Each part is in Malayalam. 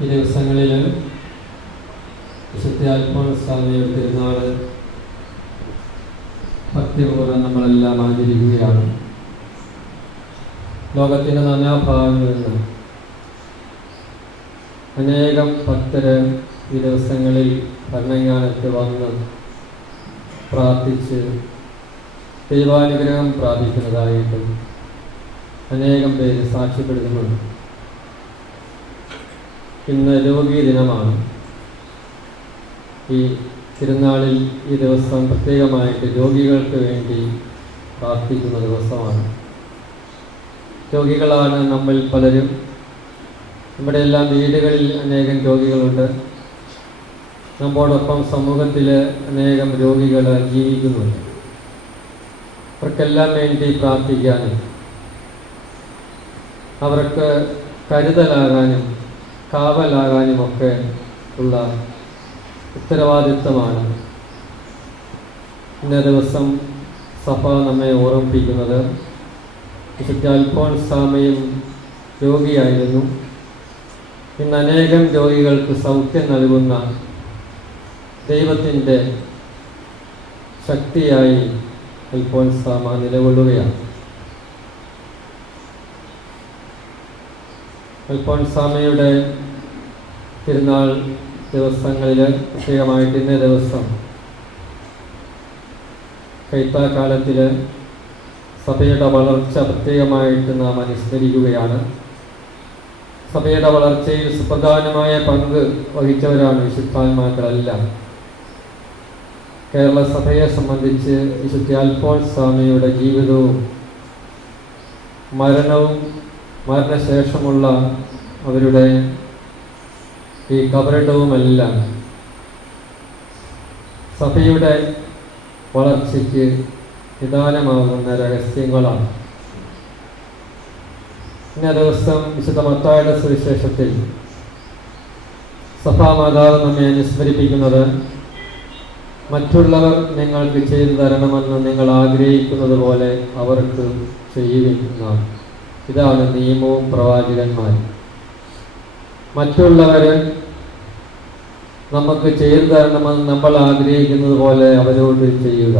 ഈ ദിവസങ്ങളിൽ വിശുദ്ധ അൽഫോൻസാമ്മയുടെ തിരുനാൾ ഭക്തിപൂർവ്വം നമ്മളെല്ലാം ആചരിക്കുകയാണ്. ലോകത്തിൻ്റെ നാനാഭാഗങ്ങളിൽ നിന്ന് അനേകം ഭക്തര് ഈ ദിവസങ്ങളിൽ ഭരണങ്ങാനത്ത് വന്ന് പ്രാർത്ഥിച്ച് ദൈവാനുഗ്രഹം പ്രാപിക്കുന്നതായിട്ടും അനേകം പേര് സാക്ഷ്യപ്പെടുത്തുന്നുണ്ട്. ഇന്ന് രോഗീ ദിനമാണ്. ഈ തിരുനാളിൽ ഈ ദിവസം പ്രത്യേകമായിട്ട് രോഗികൾക്ക് വേണ്ടി പ്രാർത്ഥിക്കുന്ന ദിവസമാണ്. രോഗികളാണ് നമ്മൾ പലരും. നമ്മുടെ എല്ലാം വീടുകളിൽ അനേകം രോഗികളുണ്ട്. നമ്മോടൊപ്പം സമൂഹത്തിൽ അനേകം രോഗികൾ ജീവിക്കുന്നുണ്ട്. അവർക്കെല്ലാം വേണ്ടി പ്രാർത്ഥിക്കാനും അവർക്ക് കരുതലാകാനും കാവലാകാനുമൊക്കെ ഉള്ള ഉത്തരവാദിത്വമാണ് ഇന്നേ ദിവസം സഭ നമ്മെ ഓർമ്മിപ്പിക്കുന്നത്. വിശുദ്ധ അൽഫോൻസാമ്മയും രോഗിയായിരുന്നു. ഇന്ന് അനേകം രോഗികൾക്ക് സൗഖ്യം നൽകുന്ന ദൈവത്തിൻ്റെ ശക്തിയായി അൽഫോൻസാമ്മ നിലകൊള്ളുകയാണ്. അൽഫോൻസാമ്മയുടെ തിരുനാൾ ദിവസങ്ങളിൽ പ്രത്യേകമായിട്ട് ഇന്നേ ദിവസം കൈത്താക്കാലത്തിൽ സഭയുടെ വളർച്ച പ്രത്യേകമായിട്ട് നാം അനുസ്മരിക്കുകയാണ്. സഭയുടെ വളർച്ചയിൽ സുപ്രധാനമായ പങ്ക് വഹിച്ചവരാണ് വിശുദ്ധാത്മാക്കളെല്ലാം. കേരള സഭയെ സംബന്ധിച്ച് വിശുദ്ധ അൽഫോൻസാമ്മയുടെ ജീവിതവും മരണശേഷമുള്ള അവരുടെ ഈ കബറിടവുമെല്ലാം സഭയുടെ വളർച്ചയ്ക്ക് നിദാനമാകുന്ന രഹസ്യങ്ങളാണ്. ഇന്നേ ദിവസം വിശുദ്ധ മത്തായിയുടെ സുവിശേഷത്തിൽ സഭാമാതാവ് നമ്മെ അനുസ്മരിപ്പിക്കുന്നത്, മറ്റുള്ളവർ നിങ്ങൾക്ക് ചെയ്തു തരണമെന്ന് നിങ്ങൾ ആഗ്രഹിക്കുന്നത് പോലെ അവർക്ക് ചെയ്യുവിൻ എന്നാണ്. ഇതാണ് നിയമവും പ്രവാചകന്മാരും. മറ്റുള്ളവർ നമുക്ക് ചെയ്തു തരണമെന്ന് നമ്മൾ ആഗ്രഹിക്കുന്നത് പോലെ അവരോട് ചെയ്യുക.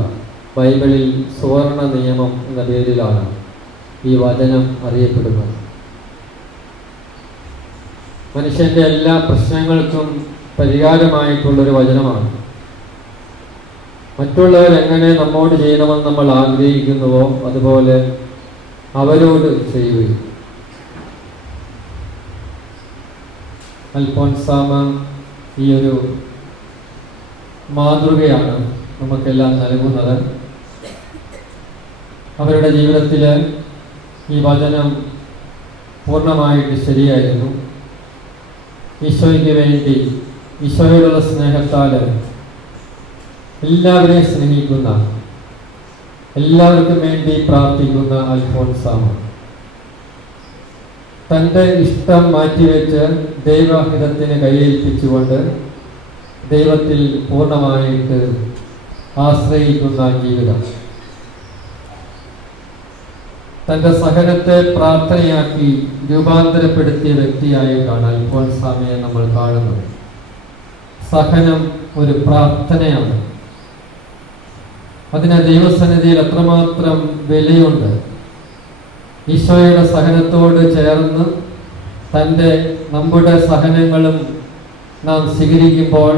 ബൈബിളിൽ സുവർണ നിയമം എന്ന പേരിലാണ് ഈ വചനം അറിയപ്പെടുന്നത്. മനുഷ്യൻ്റെ എല്ലാ പ്രശ്നങ്ങൾക്കും പരിഹാരമായിട്ടുള്ളൊരു വചനമാണ്. മറ്റുള്ളവർ എങ്ങനെ നമ്മോട് ചെയ്യണമെന്ന് നമ്മൾ ആഗ്രഹിക്കുന്നുവോ അതുപോലെ അവരോട് ചെയ്യുകയും. അൽഫോൻസാമ്മ ഈ ഒരു മാതൃകയാണ് നമുക്കെല്ലാം നൽകുന്നത്. അവരുടെ ജീവിതത്തിൽ ഈ വചനം പൂർണ്ണമായിട്ട് ശരിയായിരുന്നു. ഈശോയ്ക്ക് വേണ്ടി ഈശോയോടുള്ള സ്നേഹത്താൽ എല്ലാവരെയും സ്നേഹിക്കുന്ന, എല്ലാവർക്കും വേണ്ടി പ്രാർത്ഥിക്കുന്ന അൽഫോൻസാമ്മ തൻ്റെ ഇഷ്ടം മാറ്റിവെച്ച് ദൈവഹിതത്തിന് കൈയേൽപ്പിച്ചുകൊണ്ട് ദൈവത്തിൽ പൂർണ്ണമായിട്ട് ആശ്രയിക്കുന്ന ജീവിതം. തൻ്റെ സഹനത്തെ പ്രാർത്ഥനയാക്കി രൂപാന്തരപ്പെടുത്തിയ വ്യക്തിയായിട്ടാണ് അൽഫോൻസാമ്മയെ നമ്മൾ കാണുന്നത്. സഹനം ഒരു പ്രാർത്ഥനയാണ്. അതിന് ദൈവസന്നിധിയിൽ എത്രമാത്രം വിലയുണ്ട്. ഈശോയുടെ സഹനത്തോട് ചേർന്ന് നമ്മുടെ സഹനങ്ങളും നാം സ്വീകരിക്കുമ്പോൾ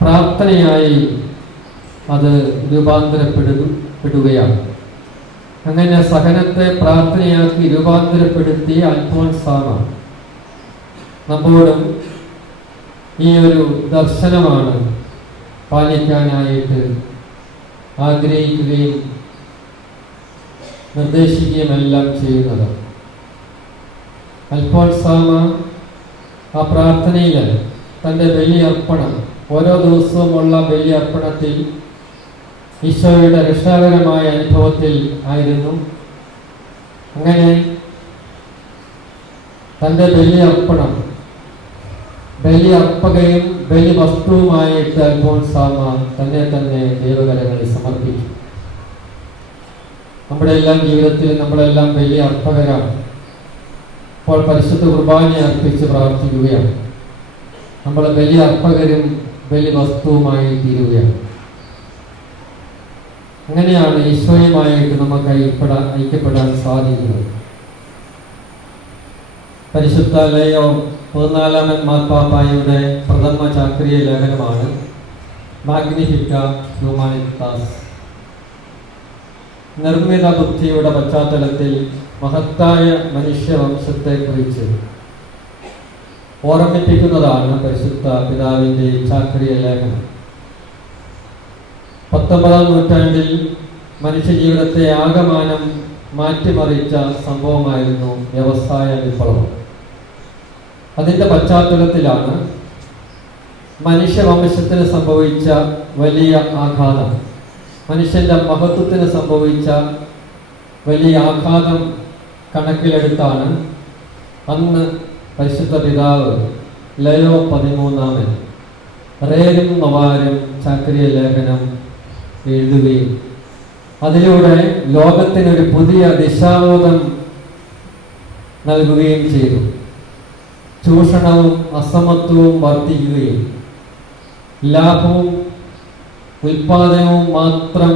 പ്രാർത്ഥനയായി അത് രൂപാന്തരപ്പെടുകയാണ്. അങ്ങനെ സഹനത്തെ പ്രാർത്ഥനയാക്കി രൂപാന്തരപ്പെടുത്തിയ അൽഫോൻസാമ്മ നമ്മോടും ഈ ഒരു ദർശനമാണ് പാലിക്കാനായിട്ട് ആഗ്രഹിക്കുകയും നിർദ്ദേശിക്കുകയും എല്ലാം ചെയ്യുന്നത്. അൽഫോൻസാമ്മ ആ പ്രാർത്ഥനയിൽ തൻ്റെ ബലിയർപ്പണം, ഓരോ ദിവസവുമുള്ള ബലിയർപ്പണത്തിൽ ഈശോയുടെ രക്ഷാകരമായ അനുഭവത്തിൽ ആയിരുന്നു. അങ്ങനെ തൻ്റെ ബലിയർപ്പകയും ബലിവസ്തുവുമായിട്ട് അൽഫോൻസാമ്മ തന്നെ ദൈവകരങ്ങളിൽ സമർപ്പിച്ചു. നമ്മുടെ എല്ലാം ജീവിതത്തിൽ നമ്മളെല്ലാം വലിയ അർപ്പകരാണ്. ഇപ്പോൾ പരിശുദ്ധ കുർബാന അർപ്പിച്ച് പ്രാർത്ഥിക്കുകയാണ്. നമ്മൾ ബലി അർപ്പകരും ബലി വസ്തുവുമായി തീരുകയാണ്. അങ്ങനെയാണ് ഈശോയുമായിട്ട് നമുക്ക് ഐക്യപ്പെടാൻ സാധിക്കുന്നത്. പരിശുദ്ധ ലയോ 14 മാർപ്പാപ്പായുടെ പ്രഥമ ചാക്രിക ലേഖനമാണ് മാഗ്നിഫിക്ക ഹ്യൂമാനിറ്റാസ്. നിർമ്മിത ബുദ്ധിയുടെ പശ്ചാത്തലത്തിൽ മഹത്തായ മനുഷ്യവംശത്തെക്കുറിച്ച് ഓർമ്മിപ്പിക്കുന്നതാണ് പരിശുദ്ധ പിതാവിൻ്റെ ചാക്രിക ലേഖനം. 19-ാം നൂറ്റാണ്ടിൽ മനുഷ്യജീവിതത്തെ ആകമാനം മാറ്റിമറിച്ച സംഭവമായിരുന്നു വ്യവസായ വിപ്ലവം. അതിൻ്റെ പശ്ചാത്തലത്തിലാണ് മനുഷ്യവംശത്തിന് സംഭവിച്ച വലിയ ആഘാതം, മനുഷ്യൻ്റെ മഹത്വത്തിന് സംഭവിച്ച വലിയ ആഘാതം കണക്കിലെടുത്താണ് അന്ന് പരിശുദ്ധ പിതാവ് ലയോ 13 റേരും നൊവാരും ചാക്രിക ലേഖനം എഴുതുകയും അതിലൂടെ ലോകത്തിനൊരു പുതിയ ദിശാബോധം നൽകുകയും ചെയ്തു. ചൂഷണവും അസമത്വവും വർദ്ധിക്കുകയും ലാഭവും ഉൽപാദനവും മാത്രം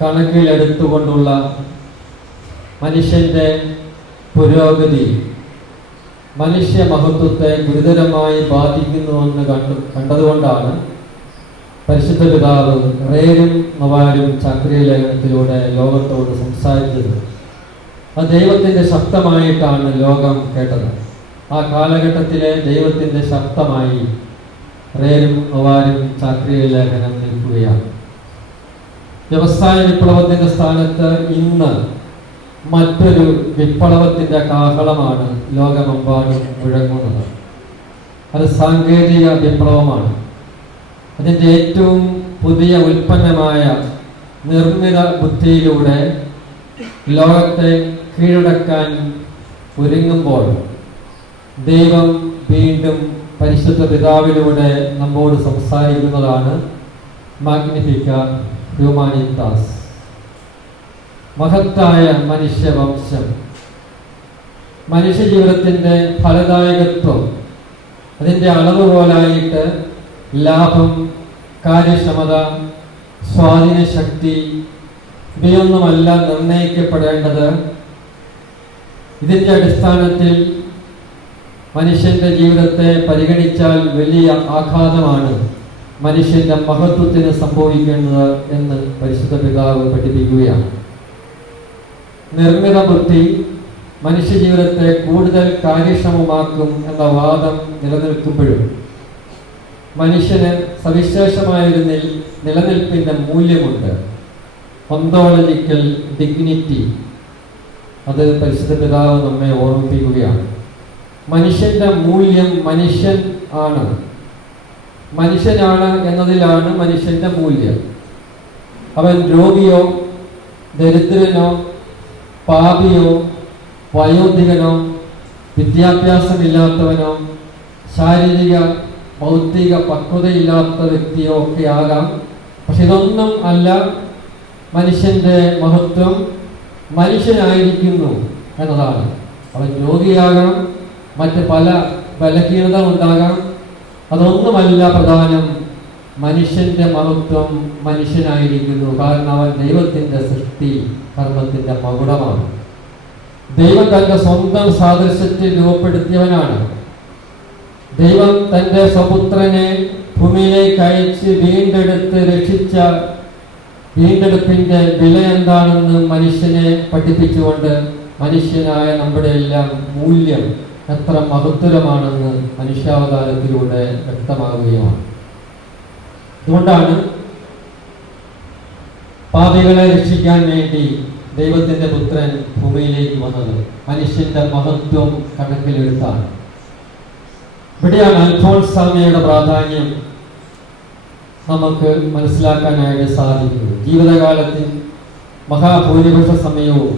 കണക്കിലെടുത്തുകൊണ്ടുള്ള മനുഷ്യൻ്റെ പുരോഗതി മനുഷ്യ മഹത്വത്തെ ഗുരുതരമായി ബാധിക്കുന്നുവെന്ന് കണ്ടതുകൊണ്ടാണ് പരിശുദ്ധ പിതാവ് റേരും നൊവാരും ചാക്രിക ലേഖനത്തിലൂടെ ലോകത്തോട് സംസാരിച്ചത്. അത് ദൈവത്തിൻ്റെ ശബ്ദമായിട്ടാണ് ലോകം കേട്ടത്. ആ കാലഘട്ടത്തിലെ ദൈവത്തിൻ്റെ ശബ്ദമായി റേരും നൊവാരും ചാക്രിക ലേഖനം നിൽക്കുകയാണ്. വ്യവസായ വിപ്ലവത്തിൻ്റെ സ്ഥാനത്ത് ഇന്ന് മറ്റൊരു വിപ്ലവത്തിൻ്റെ കാഹളമാണ് ലോകമെമ്പാടും മുഴങ്ങുന്നത്. അത് സാങ്കേതിക വിപ്ലവമാണ്. അതിൻ്റെ ഏറ്റവും പുതിയ ഉൽപ്പന്നമായ നിർമ്മിത ബുദ്ധിയിലൂടെ ലോകത്തെ കീഴടക്കാൻ ഒരുങ്ങുമ്പോൾ ദൈവം വീണ്ടും പരിശുദ്ധ പിതാവിലൂടെ നമ്മോട് സംസാരിക്കുന്നതാണ് മാഗ്നിഫിക്ക ഹ്യൂമാനിറ്റാസ്. മഹത്തായ മനുഷ്യവംശം, മനുഷ്യജീവിതത്തിൻ്റെ ഫലദായകത്വം, അതിൻ്റെ അളവുകോലായിട്ട് ലാഭം, കാര്യക്ഷമത, സ്വാധീനശക്തി ഇവയൊന്നുമല്ല നിർണയിക്കപ്പെടേണ്ടത്. ഇതിൻ്റെ അടിസ്ഥാനത്തിൽ മനുഷ്യൻ്റെ ജീവിതത്തെ പരിഗണിച്ചാൽ വലിയ ആഘാതമാണ് മനുഷ്യൻ്റെ മഹത്വത്തിന് സംഭവിക്കേണ്ടത് എന്ന് പരിശുദ്ധ പിതാവ് പഠിപ്പിക്കുകയാണ്. നിർമ്മിത ബുദ്ധി മനുഷ്യജീവിതത്തെ കൂടുതൽ കാര്യക്ഷമമാക്കും എന്ന വാദം നിലനിൽക്കുമ്പോഴും മനുഷ്യന് സവിശേഷമായൊരു നിലനിൽപ്പിൻ്റെ മൂല്യമുണ്ട്, ഒന്തോളജിക്കൽ ഡിഗ്നിറ്റി. അത് പരിശുദ്ധ പിതാവ് നമ്മെ ഓർമ്മിപ്പിക്കുകയാണ്. മനുഷ്യൻ്റെ മൂല്യം മനുഷ്യനാണ് എന്നതിലാണ് മനുഷ്യൻ്റെ മൂല്യം. അവൻ രോഗിയോ ദരിദ്രനോ പാപിയോ വയോധികനോ വിദ്യാഭ്യാസമില്ലാത്തവനോ ശാരീരിക ഭൗതിക പക്വതയില്ലാത്ത വ്യക്തിയോ ഒക്കെ ആകാം. പക്ഷെ ഇതൊന്നും അല്ല മനുഷ്യൻ്റെ മഹത്വം. മനുഷ്യനായിരിക്കുന്നു എന്നതാണ്. അവൻ രോഗിയാകാം, മറ്റ് പല ബലഹീനത ഉണ്ടാകാം, അതൊന്നുമല്ല പ്രധാനം. മനുഷ്യൻ്റെ മഹത്വം മനുഷ്യനായിരിക്കുന്നു. കാരണം അവൻ ദൈവത്തിൻ്റെ സൃഷ്ടി കർമ്മത്തിൻ്റെ മകുടമാണ്. ദൈവം തൻ്റെ സ്വന്തം സാദൃശ്യത്തിൽ രൂപപ്പെടുത്തിയവനാണ്. ദൈവം തൻ്റെ സ്വപുത്രനെ ഭൂമിയിലേക്ക് അയച്ച് വീണ്ടെടുത്ത് രക്ഷിച്ച വീണ്ടെടുപ്പിൻ്റെ വില എന്താണെന്ന് മനുഷ്യനെ പഠിപ്പിച്ചുകൊണ്ട് മനുഷ്യനായ നമ്മുടെ എല്ലാം മൂല്യം എത്ര മഹത്തരമാണെന്ന് മനുഷ്യാവതാരത്തിലൂടെ വ്യക്തമാകുകയാണ്. അതുകൊണ്ടാണ് പാപികളെ രക്ഷിക്കാൻ വേണ്ടി ദൈവത്തിൻ്റെ പുത്രൻ ഭൂമിയിലേക്ക് വന്നത്. മനുഷ്യന്റെ മഹത്വം കണക്കിലെടുത്താണ്. ഇവിടെയാണ് അൽഫോൻസാമയുടെ പ്രാധാന്യം നമുക്ക് മനസ്സിലാക്കാനായിട്ട് സാധിക്കുന്നത്. ജീവിതകാലത്തിൽ മഹാഭൂരിപക്ഷ സമയവും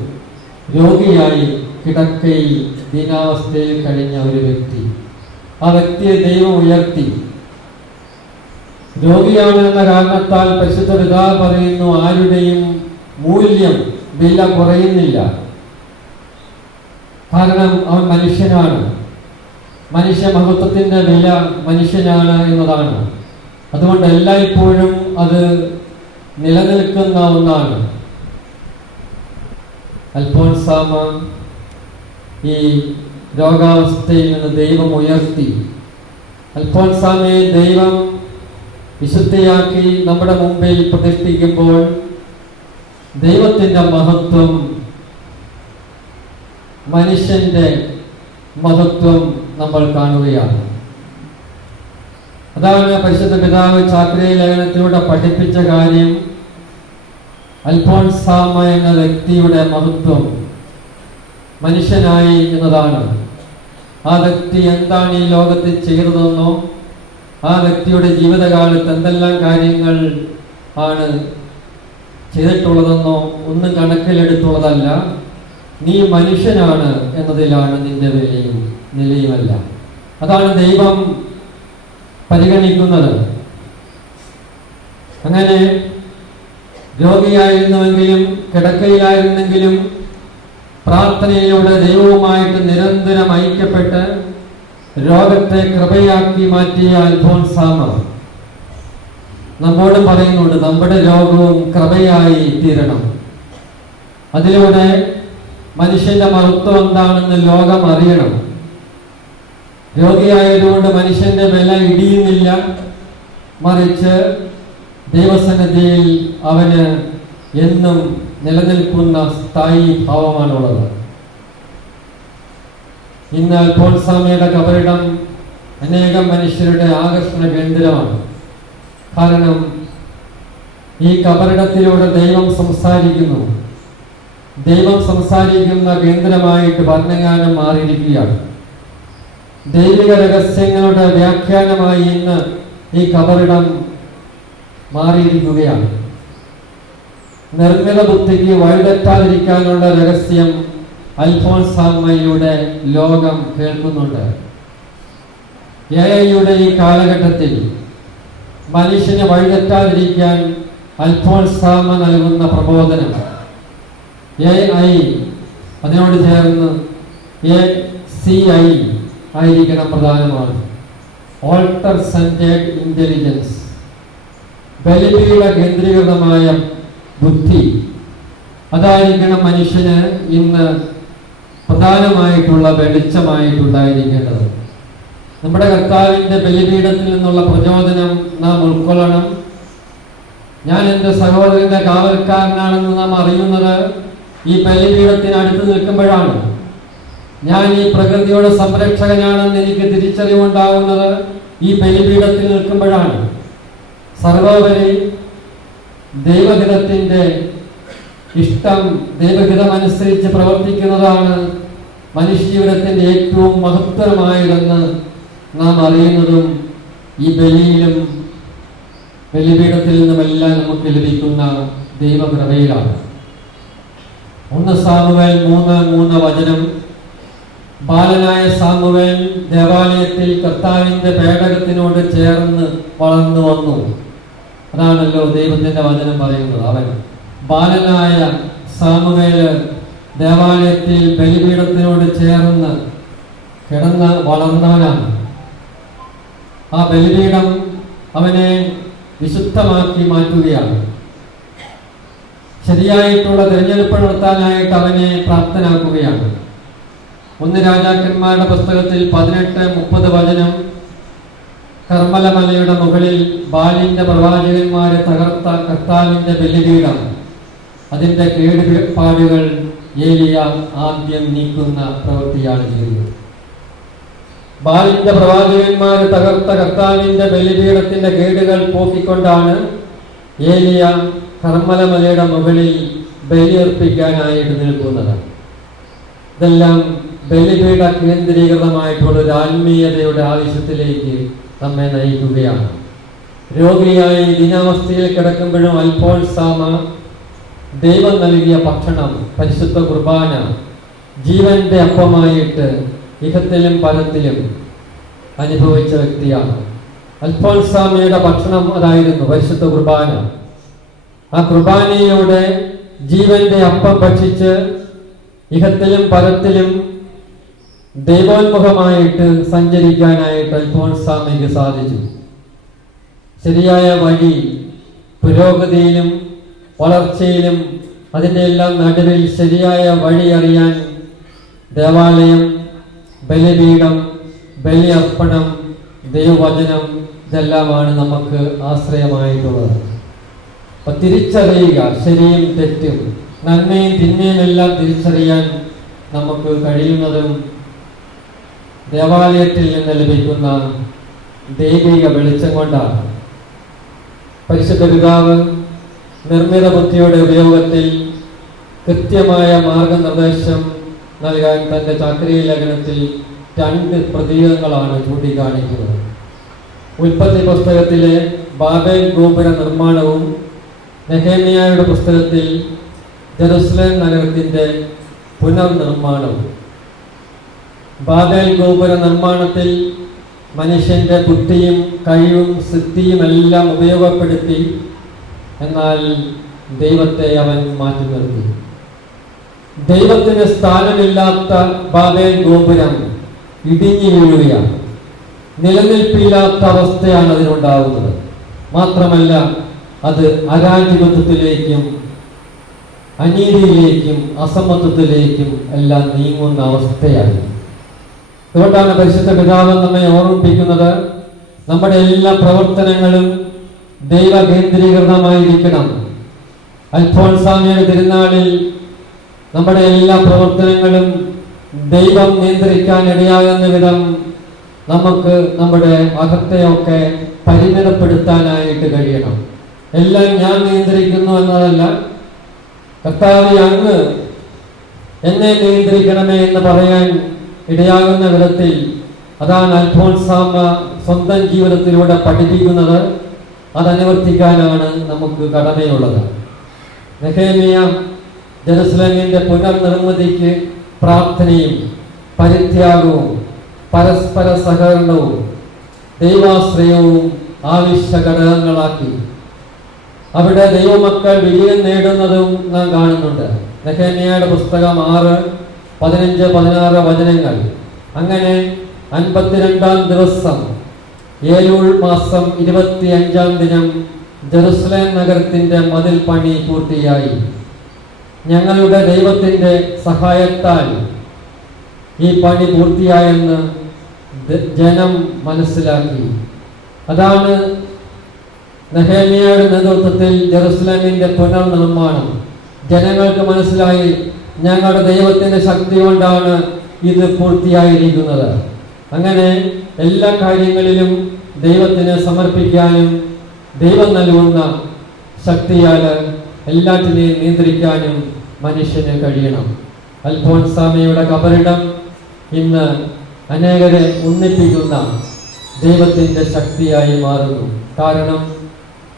രോഗിയായി കിടക്കയിൽ ദീനാവസ്ഥയിൽ കഴിഞ്ഞ ഒരു വ്യക്തി, ആ വ്യക്തിയെ ദൈവം ഉയർത്തി. രോഗിയാണ് എന്ന കാരണത്താൽ പരിശുദ്ധ പിതാവ് പറയുന്നു, ആരുടെയും മൂല്യം വില കുറയുന്നില്ല. കാരണം അവൻ മനുഷ്യനാണ്. മനുഷ്യ മഹത്വത്തിൻ്റെ വില മനുഷ്യനാണ് എന്നതാണ്. അതുകൊണ്ട് എല്ലായ്പ്പോഴും അത് നിലനിൽക്കുന്ന ഒന്നാണ്. അൽഫോൻസാമ ഈ രോഗാവസ്ഥയിൽ നിന്ന് ദൈവം ഉയർത്തി. അൽഫോൻസാമയെ ദൈവം വിശുദ്ധയാക്കി നമ്മുടെ മുമ്പിൽ പ്രതിഷ്ഠിക്കുമ്പോൾ ദൈവത്തിൻ്റെ മഹത്വം, മനുഷ്യൻ്റെ മഹത്വം നമ്മൾ കാണുകയാണ്. അതാണ് പരിശുദ്ധ പിതാവ് ചാക്രിക ലേഖനത്തിലൂടെ പഠിപ്പിച്ച കാര്യം. അൽഫോൻസാമ എന്ന വ്യക്തിയുടെ മഹത്വം മനുഷ്യനായി എന്നതാണ്. ആ വ്യക്തി എന്താണ് ഈ ലോകത്തിൽ ചെയ്തതെന്നോ ആ വ്യക്തിയുടെ ജീവിതകാലത്ത് എന്തെല്ലാം കാര്യങ്ങൾ ആണ് ചെയ്തിട്ടുള്ളതെന്നോ ഒന്നും കണക്കിലെടുത്തുള്ളതല്ല. നീ മനുഷ്യനാണ് എന്നതിലാണ് നിന്റെ വിലയും നിലയുമല്ല. അതാണ് ദൈവം പരിഗണിക്കുന്നത്. അങ്ങനെ രോഗിയായിരുന്നുവെങ്കിലും കിടക്കയിലായിരുന്നെങ്കിലും പ്രാർത്ഥനയിലൂടെ ദൈവവുമായിട്ട് നിരന്തരം ഐക്യപ്പെട്ട് രോഗത്തെ കൃപയാക്കി മാറ്റിയ അൽഫോൻസാമ നമ്മോട് പറയുന്നുണ്ട്, നമ്മുടെ രോഗവും കൃപയായി തീരണം. അതിലൂടെ മനുഷ്യന്റെ മഹത്വം എന്താണെന്ന് ലോകം അറിയണം. രോഗിയായതുകൊണ്ട് മനുഷ്യന്റെ വില ഇടിയുന്നില്ല, മറിച്ച് ദൈവസന്നിധിയിൽ അവന് എന്നും നിലനിൽക്കുന്ന സ്ഥായി ഭാവമാണുള്ളത്. ഇന്ന് അൽഫോൻസാമയുടെ കബറിടം അനേകം മനുഷ്യരുടെ ആകർഷണ കേന്ദ്രമാണ്. കാരണം ഈ കബറിടത്തിലൂടെ ദൈവം സംസാരിക്കുന്നു. ദൈവം സംസാരിക്കുന്ന കേന്ദ്രമായിട്ട് ഭരണങ്ങാനം മാറിയിരിക്കുകയാണ്. ദൈവിക രഹസ്യങ്ങളുടെ വ്യാഖ്യാനമായി ഇന്ന് ഈ കബറിടം മാറിയിരിക്കുകയാണ്. നിർമ്മല ബുദ്ധിക്ക് വഴിതെറ്റാതിരിക്കാനുള്ള രഹസ്യം അൽഫോൻസാമയിലൂടെ ലോകം കേൾക്കുന്നുണ്ട്. AI-യുടെ ഈ കാലഘട്ടത്തിൽ മനുഷ്യനെ വഴിതെറ്റാതിരിക്കാൻ അൽഫോൻസാമ നൽകുന്ന പ്രബോധനം AI അതിനോട് ചേർന്ന് ACI ആയിരിക്കണം പ്രധാനമാണ്. ഓൾട്ടർ സെൻറ്റേഡ് ഇൻ്റലിജൻസ്, ബലിപീഠ കേന്ദ്രീകൃതമായ ബുദ്ധി, അതായിരിക്കണം മനുഷ്യന് ഇന്ന് പ്രധാനമായിട്ടുള്ള വെളിച്ചമായിട്ടുണ്ടായിരിക്കേണ്ടത്. നമ്മുടെ കർത്താവിൻ്റെ ബലിപീഠത്തിൽ നിന്നുള്ള പ്രചോദനം നാം ഉൾക്കൊള്ളണം. ഞാൻ എൻ്റെ സഹോദരൻ്റെ കാവൽക്കാരനാണെന്ന് നാം അറിയുന്നത് ഈ ബലിപീഠത്തിനടുത്ത് നിൽക്കുമ്പോഴാണ്. ഞാൻ ഈ പ്രകൃതിയുടെ സംരക്ഷകനാണെന്ന് എനിക്ക് തിരിച്ചറിവുണ്ടാകുന്നത് ഈ ബലിപീഠത്തിൽ നിൽക്കുമ്പോഴാണ്. സർവോപരി ദൈവഹിതത്തിൻ്റെ ഇഷ്ടം, ദൈവഹിതമനുസരിച്ച് പ്രവർത്തിക്കുന്നതാണ് മനുഷ്യജീവിതത്തിൻ്റെ ഏറ്റവും മഹത്തരമായതെന്ന് നാം അറിയുന്നതും ഈ ബലിയിലും ബലിപീഠത്തിൽ നിന്നുമെല്ലാം നമുക്ക് ലഭിക്കുന്ന ദൈവകൃപയിലാണ്. 1 സാമുവേൽ 3:3 വചനം, ബാലനായ സാമുവേൽ ദേവാലയത്തിൽ കർത്താവിൻ്റെ പേടകത്തിനോട് ചേർന്ന് വളർന്നു വന്നു. അതാണല്ലോ ദൈവത്തിൻ്റെ വചനം പറയുന്നത്. അവൻ ബാലനായ സാമുവേൽ ദേവാലയത്തിൽ ബലിപീഠത്തിനോട് ചേർന്ന് കിടന്ന് വളർന്നവനാണ്. ആ ബലിപീഠം അവനെ വിശുദ്ധമാക്കി മാറ്റുകയാണ്. ശരിയായിട്ടുള്ള തിരഞ്ഞെടുപ്പ് നടത്താനായിട്ട് അവനെ പ്രാപ്തനാക്കുകയാണ്. 1 രാജാക്കന്മാരുടെ പുസ്തകത്തിൽ 18:30 വചനം, കർമ്മലമലയുടെ മുകളിൽ ബാലിന്റെ പ്രവാചകന്മാരെ തകർത്ത കർത്താവിന്റെ ബലിപീഠം, അതിന്റെ കേടുപാടുകൾ ഏലിയ ആദ്യം നീക്കുന്ന പ്രവൃത്തിയാണ് ചെയ്തത്. ബാലിന്റെ പ്രവാചകന്മാരെ തകർത്ത കർത്താവിന്റെ ബലിപീഠത്തിന്റെ കേടുകൾ പോക്കിക്കൊണ്ടാണ് ഏലിയ കർമ്മലമലയുടെ മുകളിൽ ബലിയർപ്പിക്കാനായിട്ട് നിൽക്കുന്നത്. ഇതെല്ലാം ബലിപീഠ കേന്ദ്രീകൃതമായിട്ടുള്ള ഒരു ആത്മീയതയുടെ ആവശ്യത്തിലേക്ക് നമ്മെ നയിക്കുകയാണ്. രോഗിയായി ദിനാവസ്ഥയിൽ കിടക്കുമ്പോഴും അൽഫോൻസാമ ദൈവം നൽകിയ ഭക്ഷണം, പരിശുദ്ധ കുർബാന, ജീവന്റെ അപ്പമായിട്ട് ഇഹത്തിലും പരത്തിലും അനുഭവിച്ച വ്യക്തിയാണ്. അൽഫോൻസാമയുടെ ഭക്ഷണം അതായിരുന്നു പരിശുദ്ധ കുർബാന. ആ കുർബാനയിലൂടെ ജീവന്റെ അപ്പം ഭക്ഷിച്ച് ഇഹത്തിലും പരത്തിലും ദൈവോന്മുഖമായിട്ട് സഞ്ചരിക്കാനായിട്ട് അൽഫോൻസാമയ്ക്ക് സാധിച്ചു. ശരിയായ വഴി, പുരോഗതിയിലും വളർച്ചയിലും അതിൻ്റെ എല്ലാം നടുവിൽ ശരിയായ വഴി അറിയാൻ ദേവാലയം, ബലിപീഠം, ബലിയർപ്പണം, ദൈവവചനം ഇതെല്ലാമാണ് നമുക്ക് ആശ്രയമായിട്ടുള്ളത്. അപ്പൊ തിരിച്ചറിയുക, ശരിയും തെറ്റും, നന്മയും തിന്മയും എല്ലാം തിരിച്ചറിയാൻ നമുക്ക് കഴിയുന്നതും ദേവാലയത്തിൽ നിന്ന് ലഭിക്കുന്ന ദൈവിക വെളിച്ചം കൊണ്ടാണ്. പരിശുദ്ധ പിതാവ് നിർമ്മിത ബുദ്ധിയുടെ ഉപയോഗത്തിൽ കൃത്യമായ മാർഗനിർദ്ദേശം നൽകാൻ തൻ്റെ ചാക്രിക ലേഖനത്തിൽ 2 പ്രതീകങ്ങളാണ് ചൂണ്ടിക്കാണിക്കുന്നത്. ഉൽപ്പത്തി പുസ്തകത്തിലെ ബാബേൽ ഗോപുര നിർമ്മാണവും നെഹേമ്യായുടെ പുസ്തകത്തിൽ ജെറുസലേം നഗരത്തിൻ്റെ പുനർനിർമ്മാണവും. ബാബേൽ ഗോപുര നിർമ്മാണത്തിൽ മനുഷ്യൻ്റെ ബുദ്ധിയും കഴിവും സിദ്ധിയും എല്ലാം ഉപയോഗപ്പെടുത്തി, എന്നാൽ ദൈവത്തെ അവൻ മാറ്റി നിർത്തി. ദൈവത്തിന് സ്ഥാനമില്ലാത്ത ബാബേൽ ഗോപുരം ഇടിഞ്ഞു വീഴുകയാണ്. നിലനിൽപ്പില്ലാത്ത അവസ്ഥയാണ് അതിനുണ്ടാകുന്നത്. മാത്രമല്ല, അത് അരാജകത്വത്തിലേക്കും അനീതിയിലേക്കും അസമത്വത്തിലേക്കും എല്ലാം നീങ്ങുന്ന അവസ്ഥയായി. അതുകൊണ്ടാണ് പരിശുദ്ധ പിതാവ് നമ്മെ ഓർമ്മിപ്പിക്കുന്നത്, നമ്മുടെ എല്ലാ പ്രവർത്തനങ്ങളും ദൈവ കേന്ദ്രീകൃതമായിരിക്കണം. അൽഫോൻസാമയുടെ തിരുനാളിൽ നമ്മുടെ എല്ലാ പ്രവർത്തനങ്ങളും ദൈവം നിയന്ത്രിക്കാൻ ഇടയാകുന്ന വിധം നമുക്ക് നമ്മുടെ അകത്തെയൊക്കെ പരിമിതപ്പെടുത്താനായിട്ട് കഴിയണം. എല്ലാം ഞാൻ നിയന്ത്രിക്കുന്നു എന്നതല്ല, കർത്താവേ അങ്ങ് എന്നെ നിയന്ത്രിക്കണമേ എന്ന് പറയാൻ ഇടയാകുന്ന വിധത്തിൽ അതാണ് അൽഫോൻസാമ സ്വന്തം ജീവിതത്തിലൂടെ പഠിപ്പിക്കുന്നത്. അതനുവർത്തിക്കാനാണ് നമുക്ക് കടമയുള്ളത്. നെഹേമ്യ ജെറുസലേമിന്റെ പുനർനിർമ്മിതിക്ക് പ്രാർത്ഥനയും പരിത്യാഗവും പരസ്പര സഹകരണവും ദൈവാശ്രയവും ആവശ്യ ഘടകങ്ങളാക്കി. അവിടെ ദൈവമക്കൾ വിജയം നേടുന്നതും നാം കാണുന്നുണ്ട്. നെഹേമ്യയുടെ പുസ്തകം 6, 15, 16 വചനങ്ങൾ. അങ്ങനെ 52-ാം ദിവസം ഏലൂൾ മാസം 25-ാം ദിനം ജെറുസലേം നഗരത്തിന്റെ മതിൽ പണി പൂർത്തിയായി. ഞങ്ങളുടെ ദൈവത്തിന്റെ സഹായത്താൽ ഈ പണി പൂർത്തിയായെന്ന് ജനം മനസ്സിലാക്കി. അതാണ് നെഹേമ്യയുടെ നേതൃത്വത്തിൽ ജെറുസലേമിന്റെ പുനർനിർമ്മാണം. ജനങ്ങൾക്ക് മനസ്സിലായി, ഞങ്ങളുടെ ദൈവത്തിന്റെ ശക്തി കൊണ്ടാണ് ഇത് പൂർത്തിയായിരിക്കുന്നത്. അങ്ങനെ എല്ലാ കാര്യങ്ങളിലും ദൈവത്തിന് സമർപ്പിക്കാനും ദൈവം നൽകുന്ന ശക്തിയാൽ എല്ലാറ്റിനെയും നിയന്ത്രിക്കാനും മനുഷ്യന് കഴിയണം. അൽഫോൻസാമയുടെ കബറിടം ഇന്ന് അനേകരെ ഒന്നിപ്പിക്കുന്ന ദൈവത്തിൻ്റെ ശക്തിയായി മാറുന്നു. കാരണം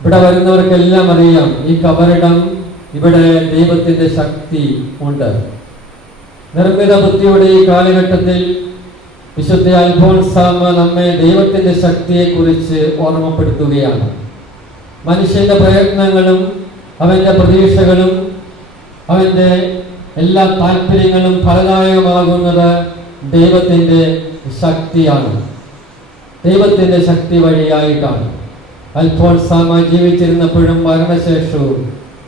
ഇവിടെ വരുന്നവർക്കെല്ലാം അറിയാം, ഈ കബറിടം ഇവിടെ ദൈവത്തിൻ്റെ ശക്തി ഉണ്ട്. നിർമ്മിത ബുദ്ധിയുടെ ഈ കാലഘട്ടത്തിൽ വിശുദ്ധ അൽഫോൻസാമ നമ്മെ ദൈവത്തിൻ്റെ ശക്തിയെക്കുറിച്ച് ഓർമ്മപ്പെടുത്തുകയാണ്. മനുഷ്യന്റെ പ്രയത്നങ്ങളും അവൻ്റെ പ്രതീക്ഷകളും അവൻ്റെ എല്ലാ താല്പര്യങ്ങളും ഫലദായകമാകുന്നത് ദൈവത്തിൻ്റെ ശക്തിയാണ്. ദൈവത്തിൻ്റെ ശക്തി വഴിയായിട്ടാണ്. അൽഫോൻസാമ ജീവിച്ചിരുന്നപ്പോഴും മരണശേഷവും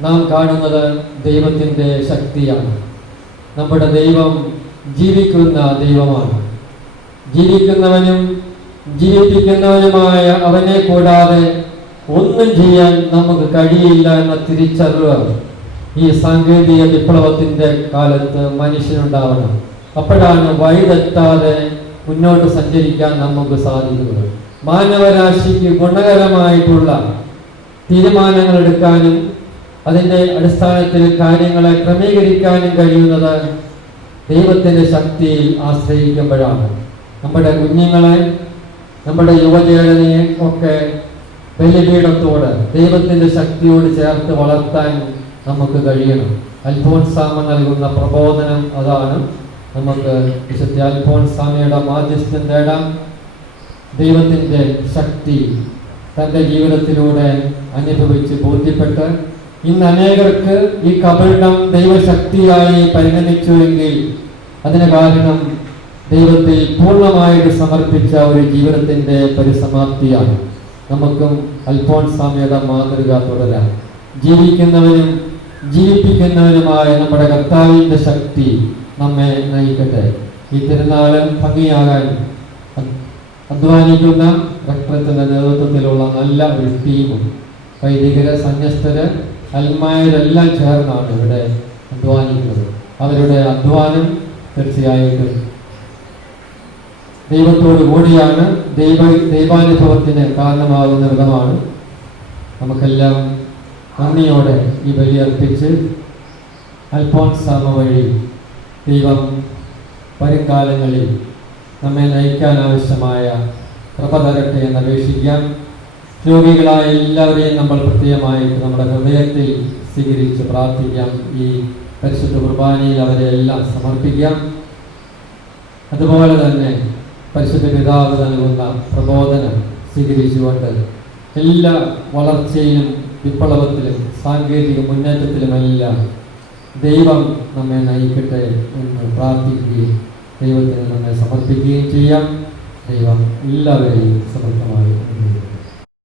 നാം കാണുന്നത് ദൈവത്തിൻ്റെ ശക്തിയാണ്. നമ്മുടെ ദൈവം ജീവിക്കുന്ന ദൈവമാണ്. ജീവിക്കുന്നവനും ജീവിപ്പിക്കുന്നവനുമായ അവനെ കൂടാതെ ഒന്നും ചെയ്യാൻ നമുക്ക് കഴിയില്ല എന്ന തിരിച്ചറിവ് ഈ സാങ്കേതിക വിപ്ലവത്തിൻ്റെ കാലത്ത് മനുഷ്യനുണ്ടാവണം. അപ്പോഴാണ് വഴിതെറ്റാതെ മുന്നോട്ട് സഞ്ചരിക്കാൻ നമുക്ക് സാധിക്കുന്നത്. മാനവരാശിക്ക് ഗുണകരമായിട്ടുള്ള തീരുമാനങ്ങൾ എടുക്കാനും അതിൻ്റെ അടിസ്ഥാനത്തിൽ കാര്യങ്ങളെ ക്രമീകരിക്കാനും കഴിയുന്നത് ദൈവത്തിൻ്റെ ശക്തിയിൽ ആശ്രയിക്കുമ്പോഴാണ്. നമ്മുടെ കുഞ്ഞുങ്ങളെ, നമ്മുടെ യുവജനതയെ ഒക്കെ ബലിപീഠത്തോട് ദൈവത്തിൻ്റെ ശക്തിയോട് ചേർത്ത് വളർത്താൻ നമുക്ക് കഴിയണം. അൽഫോൻസാമ നൽകുന്ന പ്രബോധനം അതാണ്. നമുക്ക് വിശുദ്ധ അൽഫോൻസാമയുടെ മാധ്യസ്ഥം തേടാം. ദൈവത്തിൻ്റെ ശക്തി തൻ്റെ ജീവിതത്തിലൂടെ അനുഭവിച്ച് ബോധ്യപ്പെട്ട് ഇന്ന് അനേകർക്ക് ഈ കബറിടം ദൈവശക്തിയായി പരിഗണിച്ചുവെങ്കിൽ അതിന് കാരണം ദൈവത്തിൽ പൂർണ്ണമായിട്ട് സമർപ്പിച്ച ഒരു ജീവിതത്തിൻ്റെ പരിസമാപ്തിയാണ്. നമുക്കും അൽഫോൻസാമ്മയുടെ മാതൃക തുടരാം. ജീവിക്കുന്നവനും ജീവിപ്പിക്കുന്നവനുമായ നമ്മുടെ കർത്താവിൻ്റെ ശക്തി നമ്മെ നയിക്കട്ടെ. ഈ തിരുനാള് ഭംഗിയാകാൻ അധ്വാനിക്കുന്ന റക്ടറത്തിൻ്റെ നേതൃത്വത്തിലുള്ള നല്ല ഒരു ടീമും വൈദികര്, സന്യസ്തര്, അൽമായരെല്ലാം ചേർന്നാണ് ഇവിടെ അധ്വാനിക്കുന്നത്. അവരുടെ അധ്വാനം തീർച്ചയായിട്ടും ദൈവത്തോടു കൂടിയാണ്, ദൈവാനുഭവത്തിന് കാരണമാകുന്ന വിധമാണ്. നമുക്കെല്ലാം നന്ദിയോടെ ഈ ബലിയർപ്പിച്ച് അൽഫോൻസാമ്മ വഴി ദൈവം വരുംകാലങ്ങളിൽ നമ്മെ നയിക്കാൻ ആവശ്യമായ കൃപ തരട്ടെ എന്ന് അപേക്ഷിക്കാം. രോഗികളായ എല്ലാവരെയും നമ്മൾ പ്രത്യേകമായിട്ട് നമ്മുടെ ഹൃദയത്തിൽ സ്വീകരിച്ച് പ്രാർത്ഥിക്കാം. ഈ പരിശുദ്ധ കുർബാനയിൽ അവരെ എല്ലാം സമർപ്പിക്കാം. അതുപോലെ തന്നെ പരിശുദ്ധ പിതാവ് നൽകുന്ന പ്രബോധനം സ്വീകരിച്ചുകൊണ്ട് എല്ലാ വളർച്ചയിലും വിപ്ലവത്തിലും സാങ്കേതിക മുന്നേറ്റത്തിലുമെല്ലാം ദൈവം നമ്മെ നയിക്കട്ടെ എന്ന് പ്രാർത്ഥിക്കുകയും ദൈവത്തിന് നമ്മെ സമർപ്പിക്കുകയും ചെയ്യാം. ദൈവം എല്ലാവരെയും സമർത്ഥമായി